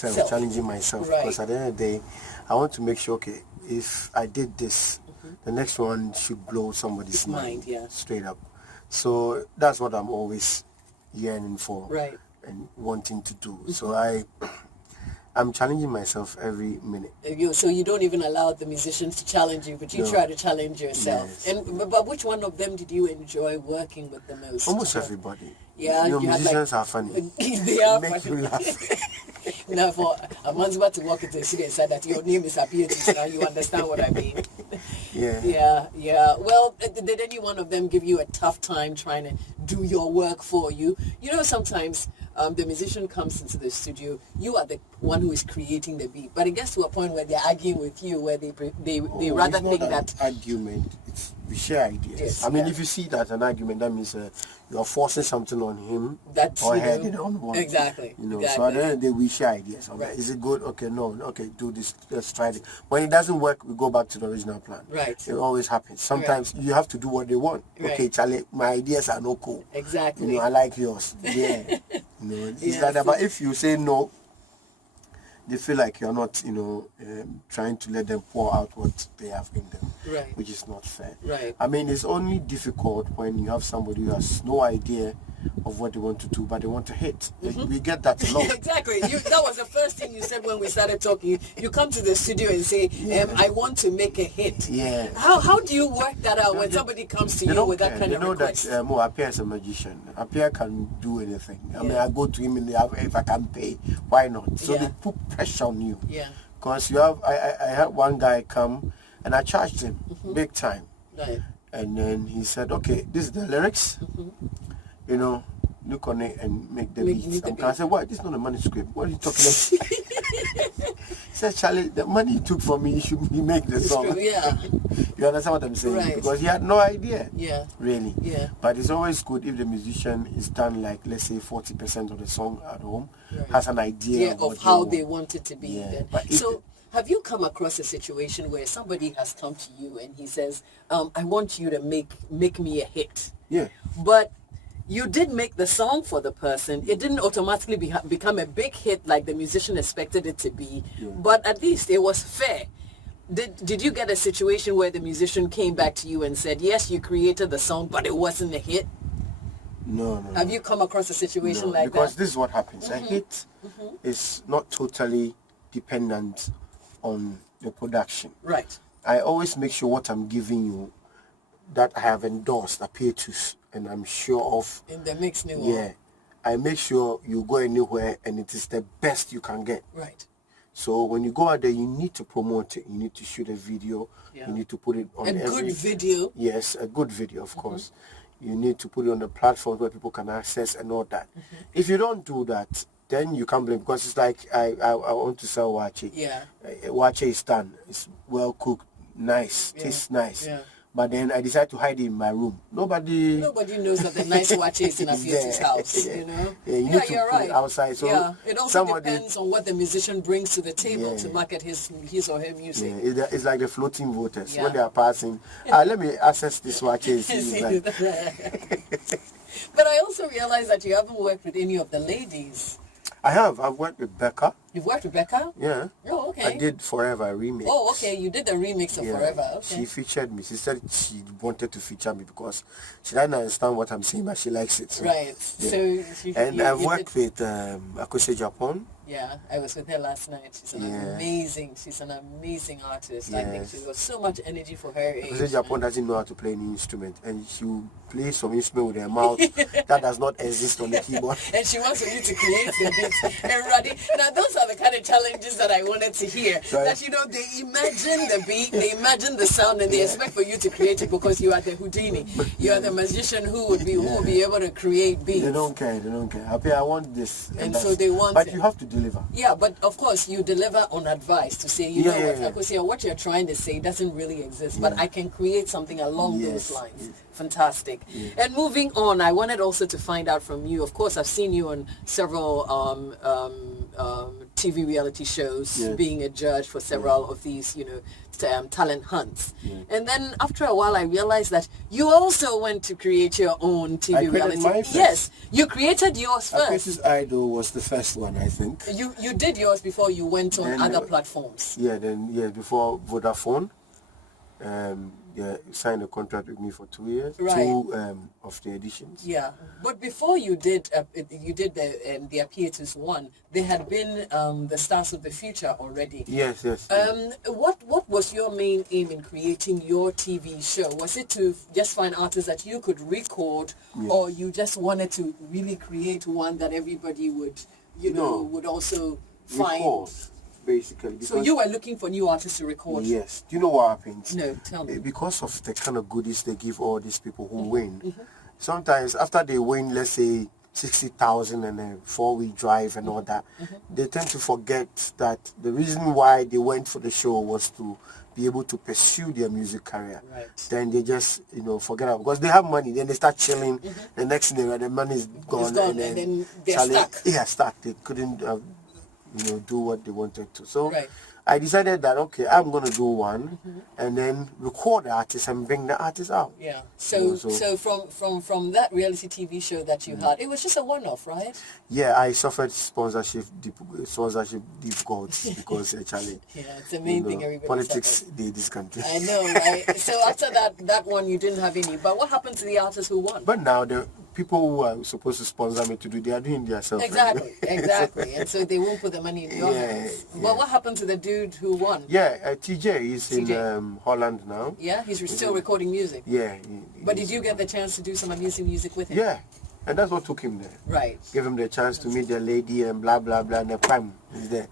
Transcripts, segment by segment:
challenging myself. Right. Because at the end of the day, I want to make sure, okay, if I did this, the next one should blow somebody's mind. Yeah. Straight up. So that's what I'm always yearning for. Right. And wanting to do. So I'm challenging myself every minute. So you don't even allow the musicians to challenge you, but you try to challenge yourself. Yes. But which one of them did you enjoy working with the most? Almost everybody. Yeah, musicians are funny. They are Make funny. you laugh. Now, for a man's about to walk into the studio and say that your name is Appietus, now you understand what I mean. Yeah. Yeah. Well, did any one of them give you a tough time trying to do your work for you? You know, sometimes the musician comes into the studio, you are the one who is creating the beat, but it gets to a point where they're arguing with you, where they rather think that argument. We share ideas. Yes, I mean, if you see that an argument, that means you are forcing something on him or her they don't want. Exactly. So at the end of the day, we share ideas. Okay, Right. Is it good? Okay, no. Okay, do this. Let's try it. When it doesn't work, we go back to the original plan. Right. It always happens. Sometimes you have to do what they want. Right. Okay, Charlie, my ideas are no cool. Exactly. I like yours. Yeah. It's like that. so- But if you say no, they feel like you're not, trying to let them pour out what they have in them, Right. which is not fair. Right. I mean, it's only difficult when you have somebody who has no idea of what they want to do, but they want to hit. We get that a lot. Exactly. That was the first thing you said when we started talking. You come to the studio and say, I want to make a hit. Yeah. How do you work that out when somebody comes to you with that kind of request? They know that Appia is a magician. Appia can do anything. I mean, I go to him and if I can pay, why not? So they put pressure on you. Yeah. Because I had one guy come and I charged him big time. Right. And then he said, okay, this is the lyrics. Look on it and make the beats. I said, what? This is not a manuscript. What are you talking about? He said, Charlie, the money you took from me, you make the song. True, yeah. You understand what I'm saying? Right. Because he had no idea. Yeah. Really. Yeah. But it's always good if the musician is done like, let's say, 40% of the song at home, Right. has an idea Of how they want it to be. Yeah. Then. But if So have you come across a situation where somebody has come to you and he says, I want you to make me a hit. Yeah. But you did make the song for the person. It didn't automatically become a big hit like the musician expected it to be. Yeah. But at least it was fair. Did you get a situation where the musician came back to you and said, yes, you created the song, but it wasn't a hit? No. Have you come across a situation like because that? this is what happens. A hit is not totally dependent on the production. Right. I always make sure what I'm giving you that I have endorsed Appietus and I'm sure of. In the mix new Yeah. I make sure you go anywhere and it is the best you can get. Right. So when you go out there, you need to promote it. You need to shoot a video. Yeah. You need to put it on Good video. Yes, a good video, of course. You need to put it on the platform where people can access and all that. If you don't do that, then you can't blame, because it's like I want to sell wache. Yeah. Wache is done. It's well cooked, nice, tastes nice. Yeah. But then I decided to hide it in my room. Nobody knows that the nice watch is in Appietus' house, Yeah, you need to you're put right. it outside. So it also depends on what the musician brings to the table to market his or her music. Yeah, it's like the floating voters. Yeah. When they are passing, let me access this watch. Like, But I also realized that you haven't worked with any of the ladies. I've worked with Becca. You've worked with Becca? Yeah. Oh, okay. I did Forever remix. Oh, okay. You did the remix of Forever. Okay. She featured me. She said she wanted to feature me because she doesn't understand what I'm saying, but she likes it. So, right. Yeah. So I've worked with Akose Japan. Yeah, I was with her last night. She's an amazing artist. I think she got so much energy for her age. Akose Japan doesn't know how to play any instrument, and she will play some instrument with her mouth that does not exist on the keyboard. And she wants you to create the beat. And ready. Now those are the kind of challenges that I wanted to hear. Right. That they imagine the beat, they imagine the sound, and they expect for you to create it because you are the Houdini. You are the magician who would be able to create beats. They don't care. I want this. And so they want But it. you have to deliver. Yeah, but of course you deliver on advice to say, what you're trying to say doesn't really exist, but I can create something along those lines. Fantastic. And moving on, I wanted also to find out from you. Of course, I've seen you on several TV reality shows, Yeah. being a judge for several of these, talent hunts. Yeah. And then after a while, I realized that you also went to create your own TV I created reality. mine first. Yes, you created yours first. Appietus Idol was the first one, I think. You did yours before you went on Then, other platforms. Before Vodafone, signed a contract with me for 2 years, Right. 2 of the editions. Yeah, but before you did the Appietus one, there had been the Stars of the Future already. Yes. What was your main aim in creating your TV show? Was it to just find artists that you could record, or you just wanted to really create one that everybody would, would also find? Record, basically. So you were looking for new artists to record? Yes. Do you know what happens? No, tell me. Because of the kind of goodies they give all these people who win, sometimes after they win, let's say 60,000 and a 4-wheel drive and all that, they tend to forget that the reason why they went for the show was to be able to pursue their music career. Right. Then they just, forget about, because they have money, then they start chilling, the next thing the money is gone. It's gone, and then they're stuck. Yeah, stuck. They couldn't, do what they wanted to. So Right. I decided that, okay, I'm going to do one and then record the artist and bring the artist out. Yeah. So So- from that reality TV show that you had, it was just a one-off, right? Yeah, I suffered sponsorship difficulties because actually, Yeah, it's the main thing everybody politics suffers. did this country. I know, right? So after that one, you didn't have any. But what happened to the artists who won? But now the people who are supposed to sponsor me to do, they are doing themselves. Exactly. And so they won't put the money in your hands. Well, what happened to the dude who won? Yeah, TJ is TJ. in Holland now. Yeah, he's still recording music. Yeah. But did you get the chance to do some amazing music with him? Yeah, and that's what took him there. Right. Give him the chance to meet the lady and blah blah blah, and the prime is there.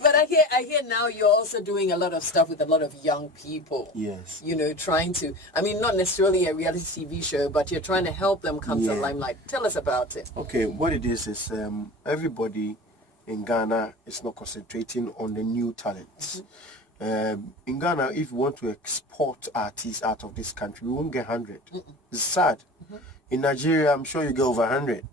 But I hear now you're also doing a lot of stuff with a lot of young people. Yes. Trying to, not necessarily a reality TV show, but you're trying to help them come to the limelight. Tell us about it. Okay, what it is everybody in Ghana is not concentrating on the new talents. In Ghana, if we want to export artists out of this country, we won't get 100. It's sad. In Nigeria, I'm sure you get over 100.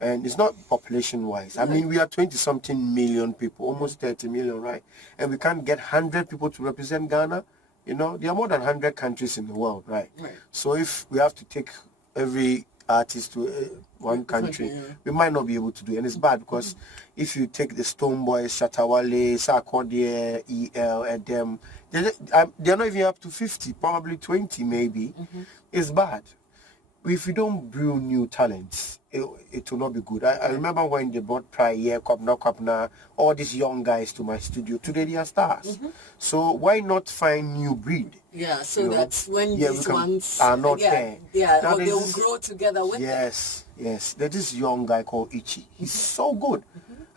And it's not population-wise. I mean, we are 20-something million people, almost 30 million, right? And we can't get 100 people to represent Ghana. There are more than 100 countries in the world, right? So if we have to take every artist to one country, we might not be able to do it. And it's bad because if you take the Stone Boys, Shatawale, Sarkodie, EL, and them, they're not even up to 50, probably 20 maybe. It's bad. If you don't brew new talents, it will not be good. I remember when they brought Prior, Kwapna, all these young guys to my studio. Today they are stars. So why not find new breed? Yeah, so that's when these ones are not there. Yeah, Now or they will grow together with them. Yes. There's this young guy called Ichi. He's so good.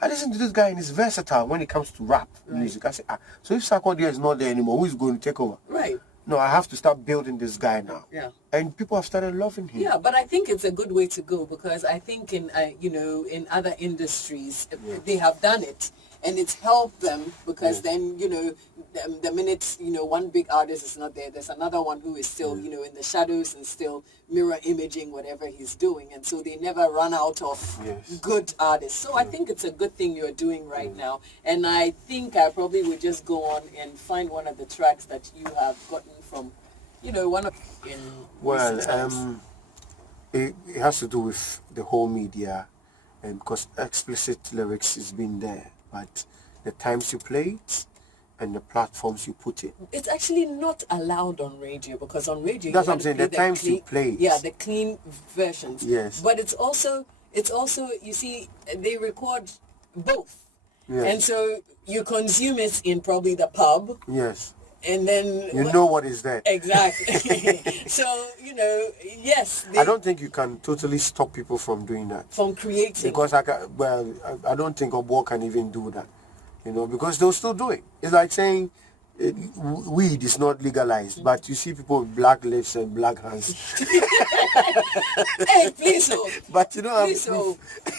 I listen to this guy and he's versatile when it comes to rap music. I say, so if Sarkodie is not there anymore, who is going to take over? Right. No, I have to start building this guy now. Yeah. And people have started loving him. Yeah, but I think it's a good way to go because I think in in other industries they have done it and it's helped them because then the minute one big artist is not there, there's another one who is still in the shadows and still mirror imaging whatever he's doing, and so they never run out of good artists. So I think it's a good thing you're doing right now, and I think I probably would just go on and find one of the tracks that you have gotten from one of in recent times. It has to do with the whole media, and because explicit lyrics has been there, but the times you play it and the platforms you put it. It's actually not allowed on radio because on radio That's what I'm saying. The times you play it. Yeah, the clean versions. Yes. But it's also you see they record both, Yes. and so you consume it in probably the pub. Yes. And then You know what is there. Exactly. So yes. I don't think you can totally stop people from doing that. From creating. Because I don't think Obo can even do that. Because they'll still do it. It's like saying weed is not legalized, but you see people with black lips and black hands. Hey, please, But you don't have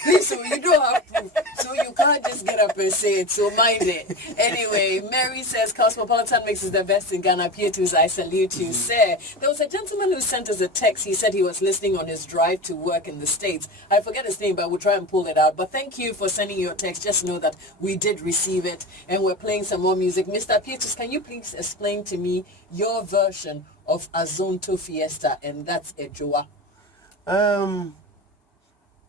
please, you don't have proof. So you can't just get up and say it, so mind it. Anyway, Mary says, Cosmopolitan Mix is the best in Ghana. Appietus, I salute you, sir. There was a gentleman who sent us a text. He said he was listening on his drive to work in the States. I forget his name, but we'll try and pull it out. But thank you for sending your text. Just know that we did receive it, and we're playing some more music. Mr. Appietus, can you please explain to me your version of Azonto Fiesta, and that's a Joa?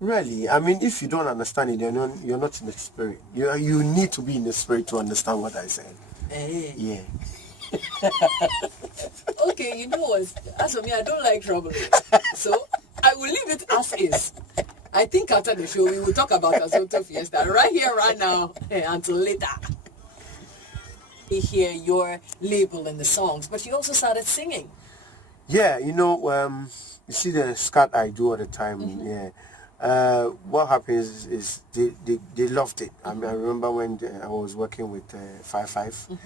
Really, I mean, if you don't understand it, you're not in the spirit. You need to be in the spirit to understand what I said. Yeah. Okay, you know what? As for me, I don't like trouble. So I will leave it as is. I think after the show, we will talk about Azonto Fiesta right here, right now, until later. We hear your label in the songs, but you also started singing. Yeah, you see the scat I do all the time. Yeah. What happens is they loved it. I mean, I remember when I was working with 5-5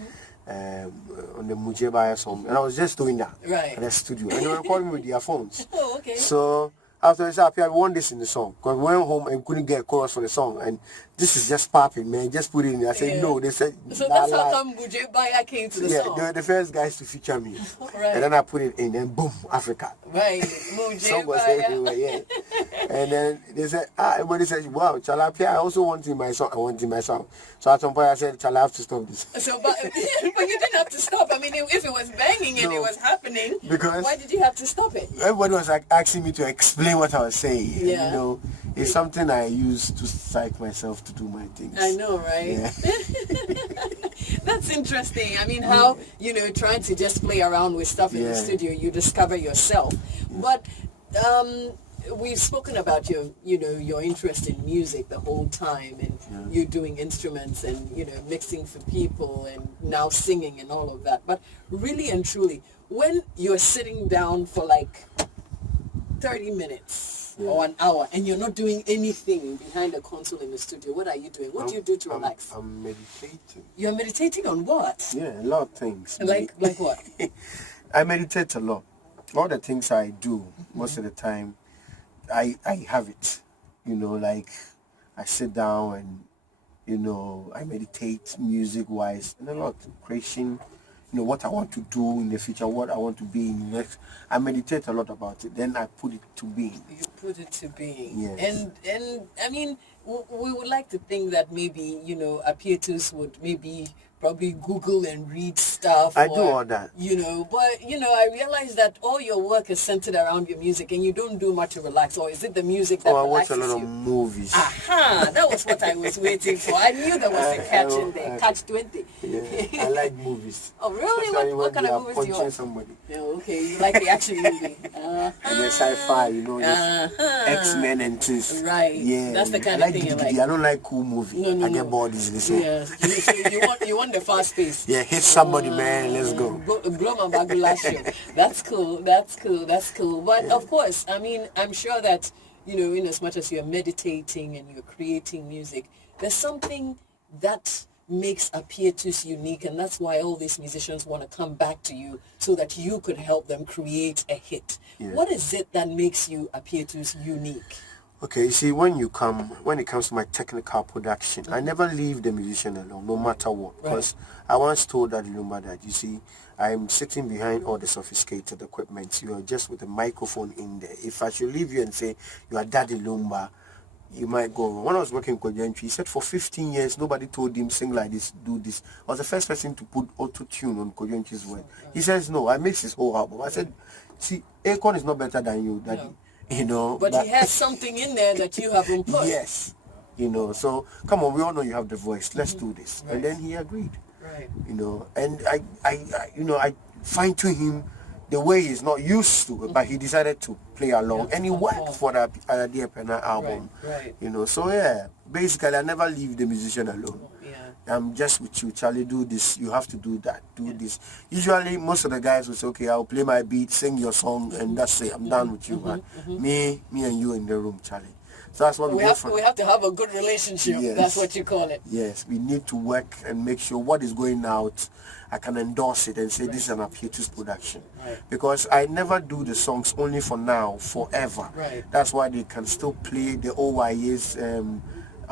on the Mujeba song, and I was just doing that at the studio, and they were recording with their phones. Oh, okay. So after I said, I want this in the song, because we went home and couldn't get a chorus for the song, and this is just popping, man, just put it in. I said, no, they said, so that's how come Mujeba came to the song. Yeah, they were the first guys to feature me. Right. And then I put it in, and boom, Africa. Right, Song was everywhere, yeah. And then they said, everybody said, wow, Chalapia, I also want in my song. I want in my song. So at some point I said, Chala, I have to stop this. So, but you didn't have to stop. I mean, if it was banging and it was happening, because why did you have to stop it? Everybody was like asking me to explain what I was saying. Yeah. And, it's something I use to psych myself to do my things. I know, right? Yeah. That's interesting. I mean, how, trying to just play around with stuff in the studio, you discover yourself. But we've spoken about your interest in music the whole time, and you doing instruments and, mixing for people and now singing and all of that. But really and truly, when you're sitting down for like 30 minutes, or an hour, and you're not doing anything behind a console in the studio, what are you doing? What do you do to relax? I'm meditating. You're meditating on what? Yeah, a lot of things. Like what? I meditate a lot. All the things I do, most of the time, I have it. Like I sit down and, I meditate music-wise, and a lot of creation, what I want to do in the future, what I want to be in the next. I meditate a lot about it. Then I put it to being. You put it to being. Yes. And I mean, we would like to think that maybe, Appietus would probably Google and read stuff. I do all that. But, I realize that all your work is centered around your music, and you don't do much to relax. Or is it the music that relaxes you? I watch a lot of movies. Aha! That was what I was waiting for. I knew there was a catch in there. Catch 20. Yeah, I like movies. Oh, really? What kind of movies do you watch? Somebody. Yeah, okay, you like the action movie. And the sci-fi, X-Men and things. Right. Yeah. That's the kind of thing you like. I don't like cool movies. No. I get bored easily. So. Yeah. You want the fast pace. Yeah, hit somebody, man. Let's go. Blow my bagulash. That's cool. But of course, I mean, I'm sure that, in as much as you're meditating and you're creating music, there's something that makes Appietus unique, and that's why all these musicians want to come back to you so that you could help them create a hit. Yeah. What is it that makes you Appietus unique? Okay, you see, when it comes to my technical production, I never leave the musician alone, no matter what. Because I once told that Lumba that, you see, I'm sitting behind all the sophisticated equipment. You are just with a microphone in there. If I should leave you and say, you are Daddy Lumba, you might go. When I was working with Kojenchi, he said for 15 years, nobody told him, sing like this, do this. I was the first person to put auto-tune on Kojenchi's work. He says, no, I mixed his whole album. I said, see, Akon is not better than you, Daddy. No. But he has something in there that you haven't put. Yes. So come on, we all know you have the voice. Let's do this. Right. And then he agreed. Right. And I fine-tune him the way he's not used to it, but he decided to play along, and he worked for the Dear Penna album. Right. So yeah, basically I never leave the musician alone. I'm just with you, Charlie, do this, you have to do that, do this. Usually most of the guys will say, okay, I'll play my beat, sing your song, and that's it, I'm done with you. Me and you in the room, Charlie. So that's what we have to have a good relationship. Yes. That's what you call it. Yes, we need to work and make sure what is going out, I can endorse it and say this is an Appietus production. Right. Because I never do the songs only for now, forever. Right. That's why they can still play the OYA's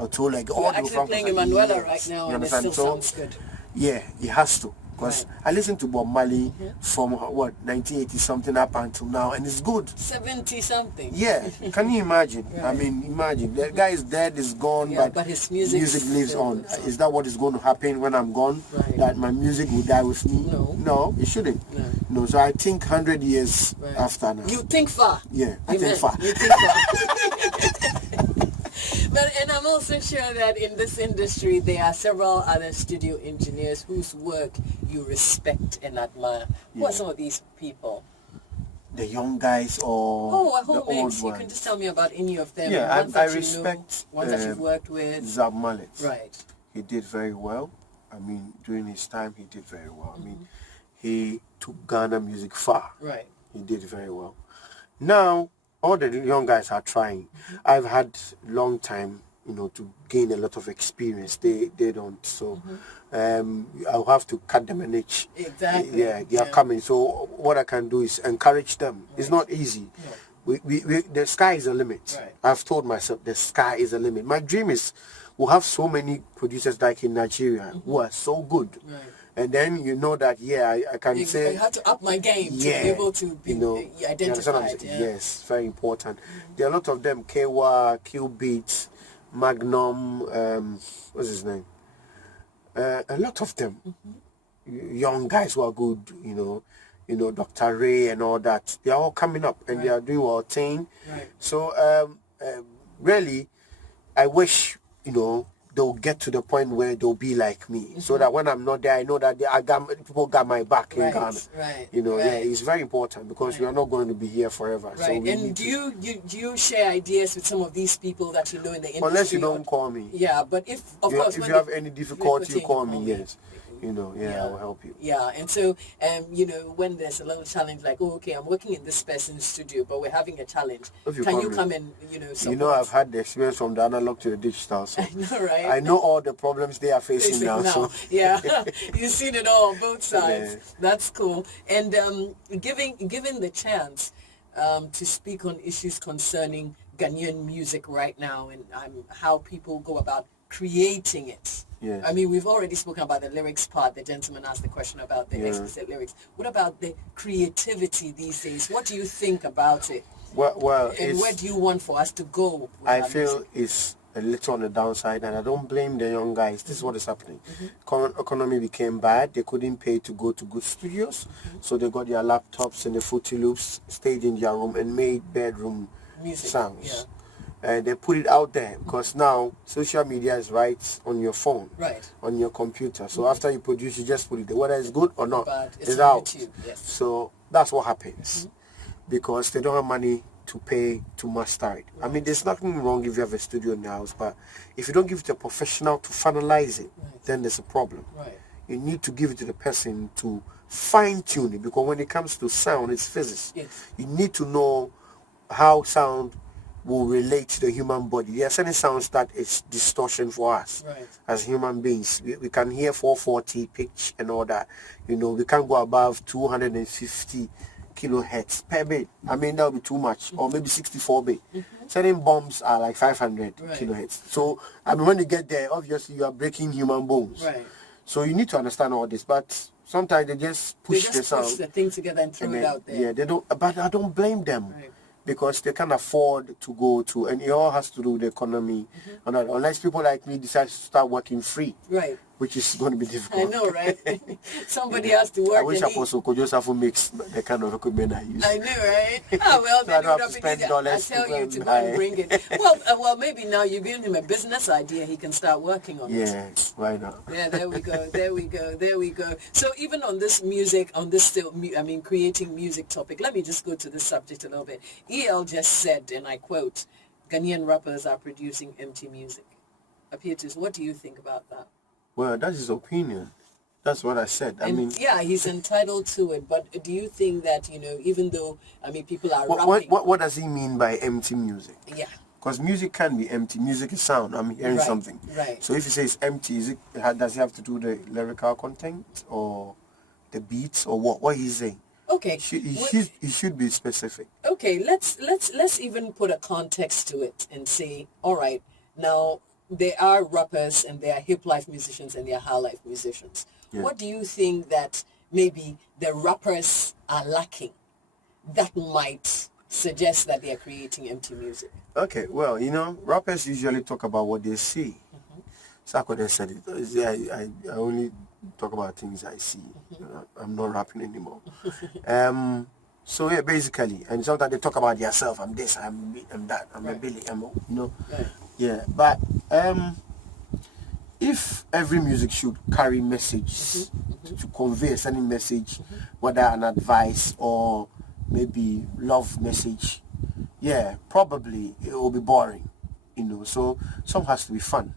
to like all You're the actually Francophone playing songs. Emanuela Yes. right now, You and it understand? still So, sounds good. yeah, it has to. Because Right. I listened to Bob Marley from 1980 something up until now, and it's good. 70 something. Yeah, can you imagine? I Right. mean, imagine the guy is dead, is gone, Yeah, but but his music lives still on. lives on. Is that what is going to happen when I'm gone? Right. That my music will die with me? No. It shouldn't. No. No, so I think 100 years Right. after now. You think far. Yeah, I Amen. think far. You think far. And I'm also sure that in this industry there are several other studio engineers whose work you respect and admire. Who are some of these people? The young guys or A the whole old mix. You ones? can just tell me about any of them. Yeah, ones I that you respect know, ones that you've worked with. Zab Mallet. Right. He did very well. I mean, during his time, he did very well. I mean, he took Ghana music far. Right. He did very well. Now, all the young guys are trying. I've had long time, to gain a lot of experience. They don't. So I'll have to cut them an itch. Exactly. Yeah, they are coming. So what I can do is encourage them. It's not easy. No. We the sky is the limit. Right. I've told myself the sky is the limit. My dream is we'll have so many producers like in Nigeria who are so good. Right. And then you know that, I can say... I had to up my game to be able to be identified. Yeah. Yes, very important. There are a lot of them, Kewa, Q Beats, Magnum, what's his name? A lot of them. Young guys who are good, Dr. Ray and all that. They are all coming up and they are doing our thing. Right. So, really, I wish, they'll get to the point where they'll be like me, so that when I'm not there, I know that people got my back in Ghana. Right. It's very important because we are not going to be here forever. Right. So And do you share ideas with some of these people that you know in the industry? Unless you don't call me. Yeah, but if course if you have any difficulty, you call me. Yes. I will help you. Yeah, and so, when there's a little challenge, like, okay, I'm working in this person's studio, but we're having a challenge. Can you come and, support? I've had the experience from the analog to the digital. So I know, right? I know all the problems they are facing now. So yeah, you've seen it all, both sides. Yeah. That's cool. And given the chance to speak on issues concerning Ghanaian music right now and how people go about creating it. Yes. I mean, we've already spoken about the lyrics part. The gentleman asked the question about the explicit lyrics. What about the creativity these days? What do you think about it? Well, and where do you want for us to go? I feel it's a little on the downside, and I don't blame the young guys. This is what is happening. Economy became bad. They couldn't pay to go to good studios, so they got their laptops and the Fruity Loops, stayed in their room and made bedroom music sounds. Yeah. And they put it out there because now social media is right on your phone, on your computer. So after you produce, you just put it there, whether it's good or not. It's out. YouTube, yes. So that's what happens because they don't have money to pay to master it. I mean, there's nothing wrong if you have a studio in the house, but if you don't give it to a professional to finalize it, then there's a problem. Right. You need to give it to the person to fine tune it because when it comes to sound, it's physics. Yes. You need to know how sound will relate to the human body. There are certain sounds that is distortion for us as human beings. We can hear 440 pitch and all that. We can't go above 250 kilohertz per bit. I mean, that would be too much. Or maybe 64 bit. Certain bombs are like 500 kilohertz. So, I mean, when you get there, obviously you are breaking human bones. Right. So you need to understand all this. But sometimes they just push the sound. Push the thing together and throw it out there. Yeah, they don't. But I don't blame them. Right. Because they can't afford to go to, and it all has to do with the economy. And unless people like me decide to start working free, which is going to be difficult. I know, right? Somebody has to work. I wish Apostle Kojosafu makes the kind of equipment I use. I know, right? Well, So then I don't have to I spend dollars tell to you go to and go and buy. bring it. Well, maybe now you've given him a business idea. He can start working on it. Yeah, why not? Yeah, there we go. So even on this music, creating music topic, let me just go to this subject a little bit. EL just said, and I quote, Ghanaian rappers are producing empty music. Appietus, what do you think about that? Well, that's his opinion. That's what I said. Yeah, he's entitled to it, but do you think that, even though, people are rapping... What does he mean by empty music? Yeah. Because music can be empty. Music is sound. I'm hearing something. Right. So if you say it's empty, does it have to do with the lyrical content or the beats or what? What he's saying? Okay. He should be specific. Okay, let's even put a context to it and say, all right, now there are rappers and there are hip life musicians and there are high life musicians. Yeah. What do you think that maybe the rappers are lacking that might suggest that they are creating empty music? Okay, well, rappers usually talk about what they see. Sarkodie said it. I only talk about things I see. I'm not rapping anymore. So yeah, basically, and sometimes they talk about yourself. I'm this, I'm that, I'm a Billy, Right. Yeah, but if every music should carry message to convey a certain message, whether an advice or maybe love message, yeah, probably it will be boring, So some has to be fun,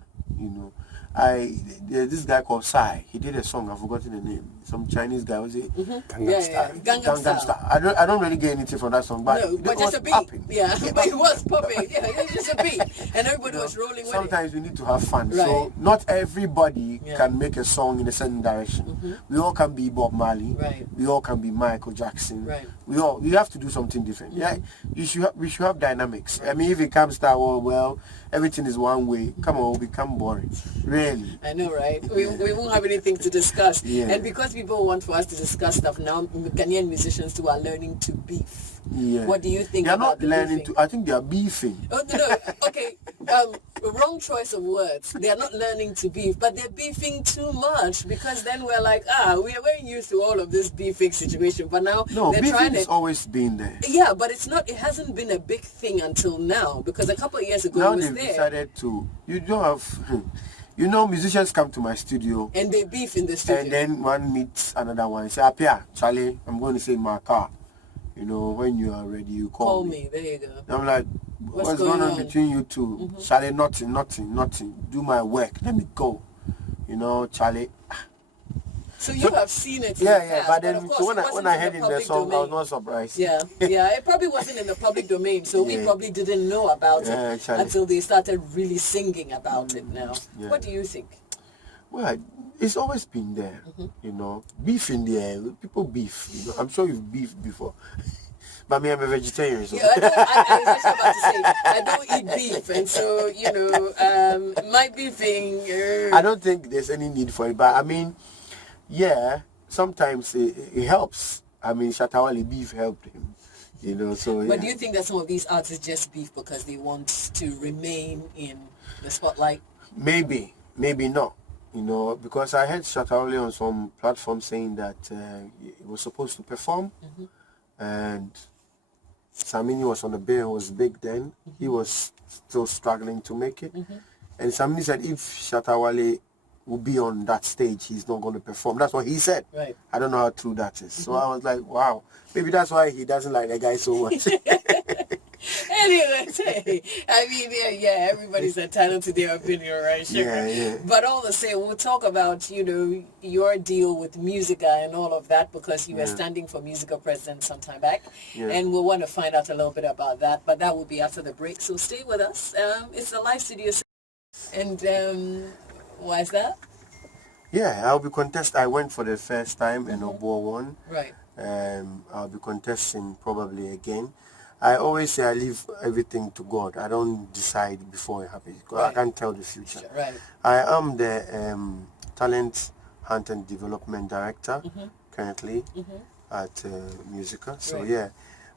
This guy called Psy, he did a song, I've forgotten the name. Some Chinese guy, was it? Gangnam Style. I don't really get anything from that song, but no, but just a beat. Popping. Yeah, but it was popping. Yeah, it was just a beat, and everybody was rolling with it. Sometimes we need to have fun. Right. So not everybody can make a song in a certain direction. We all can be Bob Marley. Right. We all can be Michael Jackson. Right. We have to do something different. Yeah, we should have dynamics. I mean, if it comes to well, everything is one way. Come on, we'll become boring. Really. I know, right? We won't have anything to discuss. Yeah. And because people want for us to discuss stuff now, Ghanaian musicians too are learning to beef. Yeah. What do you think They're about not learning beefing? to. I think they are beefing. Oh, no, okay. Wrong choice of words. They are not learning to beef, but they're beefing too much because then we're like, we are very used to all of this beefing situation, but now No, they're beefing trying to. has always been there. Yeah, but it's not. It hasn't been a big thing until now because a couple of years ago Now it was they've there. decided to. You don't have. Musicians come to my studio. And they beef in the studio. And then one meets another one. Say, Appia, Charlie, I'm going to say in my car. When you are ready, you call me. There you go. I'm like, what's going on between you two? Charlie, nothing. Do my work. Let me go. Charlie. So you have seen it. Yeah. But then, of course, so it when I heard wasn't in the song, domain. I was not surprised. Yeah. It probably wasn't in the public domain, so we probably didn't know about it until they started really singing about it now. Yeah. What do you think? Well, it's always been there, Beef in the air, people beef. I'm sure you've beefed before. But me, I'm a vegetarian, so. Yeah, I was just about to say, I don't eat beef, and so, my beefing... I don't think there's any need for it, but I mean, yeah, sometimes it helps. I mean, Shatawale beef helped him, so yeah. But do you think that some of these artists just beef because they want to remain in the spotlight? Maybe not. Because I heard Shatawale on some platform saying that he was supposed to perform, and Samini was on the bill, was big then. He was still struggling to make it. And Samini said if Shatawale will be on that stage, he's not going to perform. That's what he said. Right. I don't know how true that is. So I was like, wow, maybe that's why he doesn't like the guy so much. Anyway, I mean, yeah, everybody's entitled to their opinion, right? Sure. Yeah. But all the same, we'll talk about, your deal with Musica and all of that because you were standing for Musica president some time back. Yeah. And we'll want to find out a little bit about that, but that will be after the break. So stay with us. It's a live studio. And why is that? Yeah, I'll be contesting. I went for the first time and Obo won. Right. I'll be contesting probably again. I always say I leave everything to God. I don't decide before it happens. I can't tell the future. Right. I am the Talent Hunt and Development Director currently at Musica. So yeah,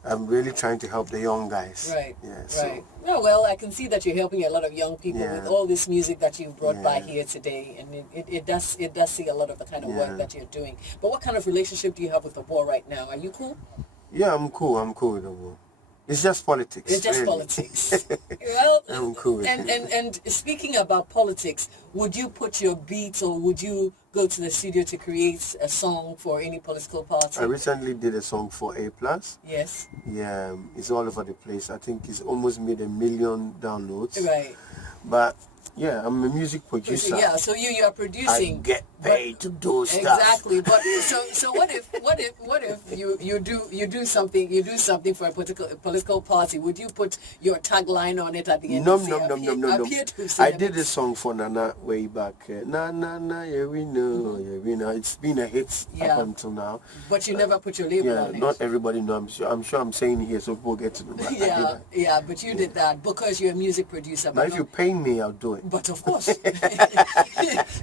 I'm really trying to help the young guys. Right. Yeah. Right. So, No, well, I can see that you're helping a lot of young people with all this music that you brought by here today, and it does see a lot of the kind of work that you're doing. But what kind of relationship do you have with the war right now? Are you cool? Yeah, I'm cool. I'm cool with the war. It's just politics. It's just really. politics. Well, I'm cool with and speaking about politics, would you put your beats or would you go to the studio to create a song for any political party? I recently did a song for A+. Yes. Yeah, it's all over the place. I think it's almost made 1 million downloads. Right. But yeah, I'm a music producer. Yeah, so you are producing. I get paid to do stuff. Exactly. But so what if you do something for a political party? Would you put your tagline on it at the end? No. Appietus, I did a song for Nana way back. Na na na, yeah we know, yeah we know. It's been a hit up until now. But you never put your label on it. Not everybody knows. I'm sure I'm saying here so people get to know. Yeah, but you did that because you're a music producer. But if you pay me, I'll do it. doing. But of course.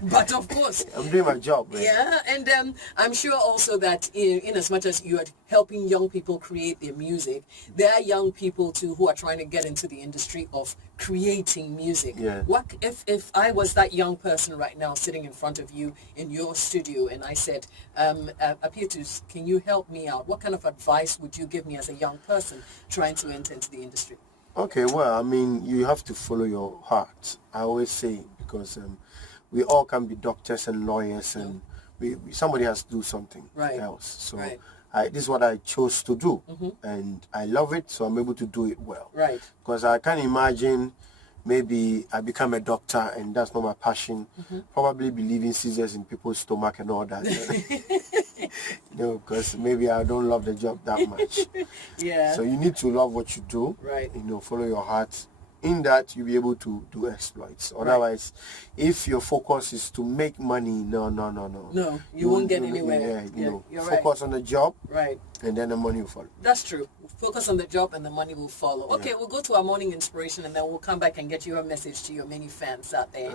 But of course. I'm doing my job. Man. Yeah, and I'm sure also that in as much as you are helping young people create their music, there are young people too who are trying to get into the industry of creating music. Yeah. What if I was that young person right now sitting in front of you in your studio and I said, Appietus, can you help me out? What kind of advice would you give me as a young person trying to enter into the industry? Okay, well, I mean, you have to follow your heart. I always say, because we all can be doctors and lawyers, and somebody has to do something else. So this is what I chose to do, and I love it, so I'm able to do it well. Right. Because I can't imagine maybe I become a doctor and that's not my passion. Probably be leaving scissors in people's stomach and all that. Because maybe I don't love the job that much. Yeah. So you need to love what you do. Right. Follow your heart. In that, you'll be able to do exploits. Otherwise, if your focus is to make money, no. No, you won't get anywhere. You're focus on the job. Right. And then the money will follow. That's true. Focus on the job and the money will follow. Okay, we'll go to our morning inspiration and then we'll come back and get your message to your many fans out there.